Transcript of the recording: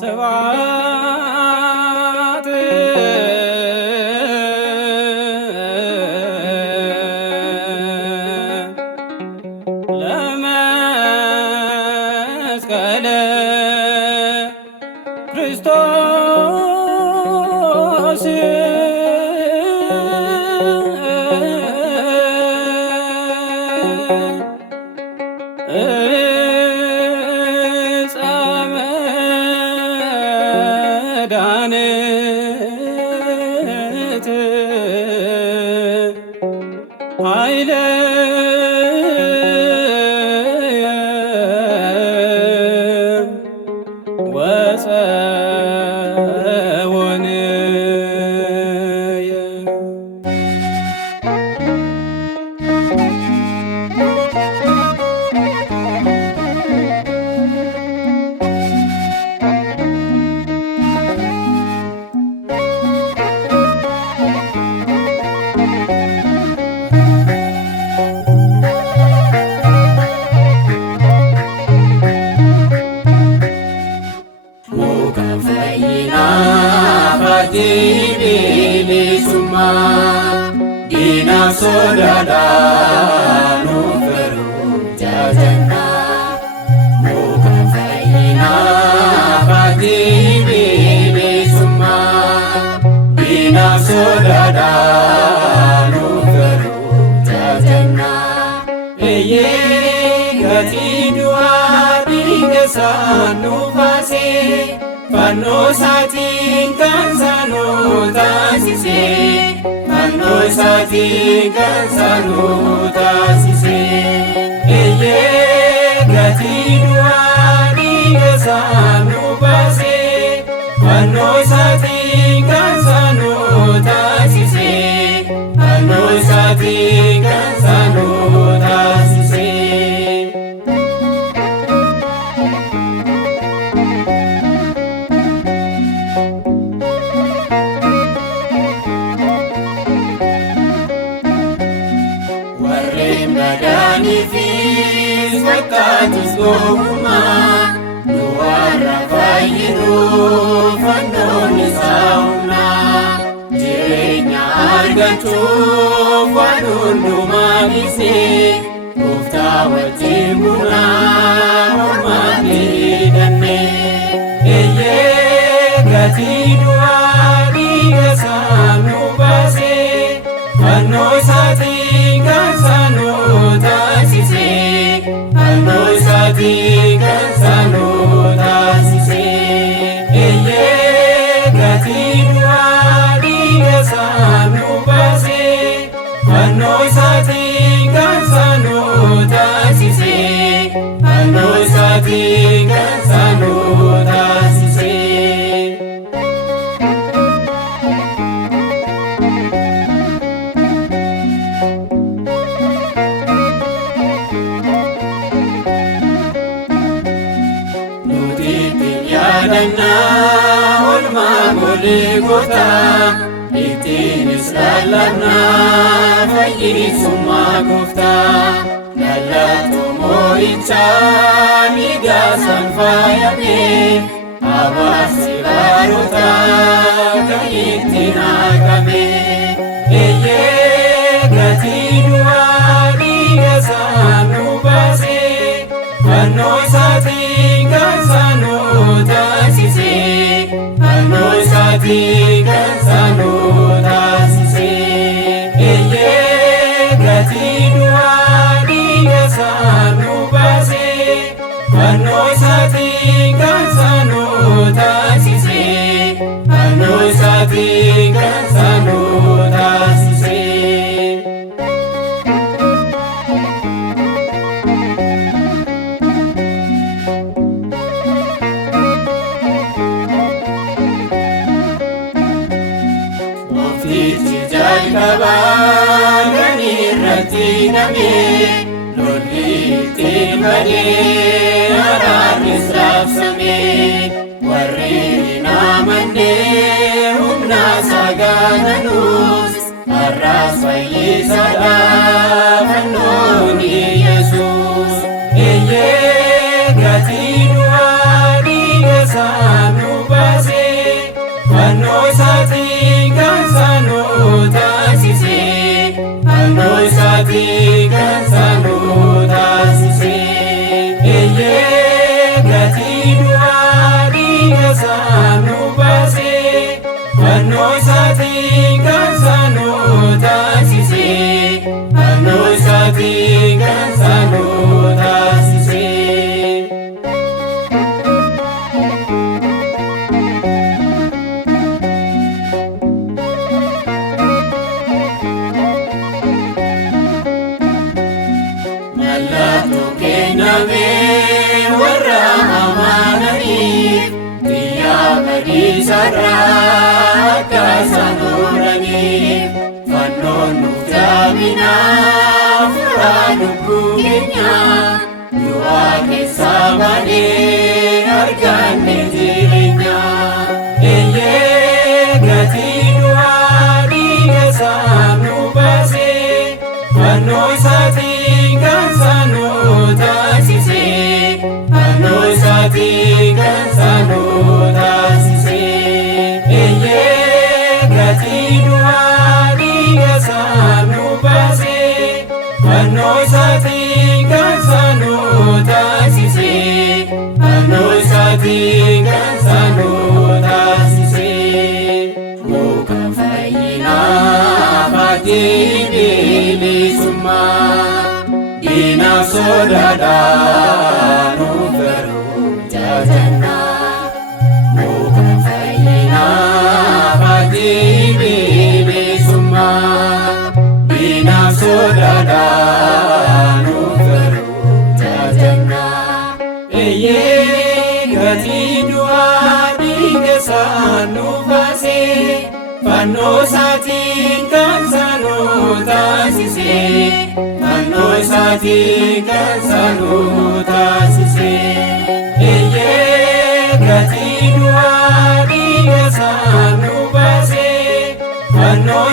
ስብሐት ለመስቀለ ክርስቶስ ዕፀ መድኃኒት ኃይለየ ወፀወንየ Dina sodada nuferu jajana muka faina bagi bili summa Dina sodada nuferu jajana Eye gati dua dingesanu fase Pano satin kan sanu tasise Pano satin kan sanu tasise Eye gati dua dingesanu fase Pano satin kan sanu tasise Pano satin kan sanu tasise Nifis wakatus goma Nuara fayiru fandoni sauna Jirenya argatu fadundu magise Ufta wajimuna hormati danne Eye gati dua digasanu base Fano sati gasanu tasise Fano sati gasanu tasise Eye gati dua digasanu base Fano sati gasanu tasise Fano sati gasanu tasise Yadanna olma goligota ittiin islallanna fayyisumma gofta Lallatu mo'icha miidhaasan faayame hawaasi baarota kan ittiin haqame Eeyyee gatii du'aa dhiigasaanu baase Fannoo isaatiin kan sanu tasise Fannoo isaatiin kan sanu tasise Eeyyee gatii du'aa dhiigasaanu baase Fannoo isaatiin kan sanu tasise Fannoo isaatiin kan sanu tasise Jalqabaan irratti hidhame lolli itti malee araarris raabsame warri hin amanne humna isaa gaananuus har'aas fayyisaadha fannoon Yesuus Eeyyee gatii du'aa dhiiga isaa nu baase fannoo isaatiin kan isaan nu taasise fannoo isaatiin kan isaan nu taasise eeyyee gatii du'aa dhiiga isaa nu baase fannoo isaatiin kan isaan nu taasise fannoo isaatiin kan isaan nu taasise. Mallattoo kennamee warra amananiif biyyaa badiisarraa akka isaan oolaniif fannoon nuuf jabinaaf furaa lubbuu keenya du'aa keessaa baanee arganne jireenya eeyyee gatii du'aa dhiiga isaa nu baase fannoo isaatiin kan isaan nu taasise fannoo isaatiin kan isaan nu taasise eeyyee gatii du'aa dhiiga isaa nu baase fannoo isaatiin kan isaan nu taasise fannoo isaatiin kan isaan nu taasise muka fayyinaaf ati bilisummaa diinaaf sodaadhaan nuuf garuu jajannaa muka fayyinaaf ati bilisummaa diinaaf sodaadhaan nuuf garuu jajannaa eeyyee gatii du'aa dhiiga isaa nu baase fannoo isaatiin kan isaan nu taasise fannoo isaatiin kan isaan nu taasise eeyyee gatii du'aa dhiiga isaa nu baase fannoo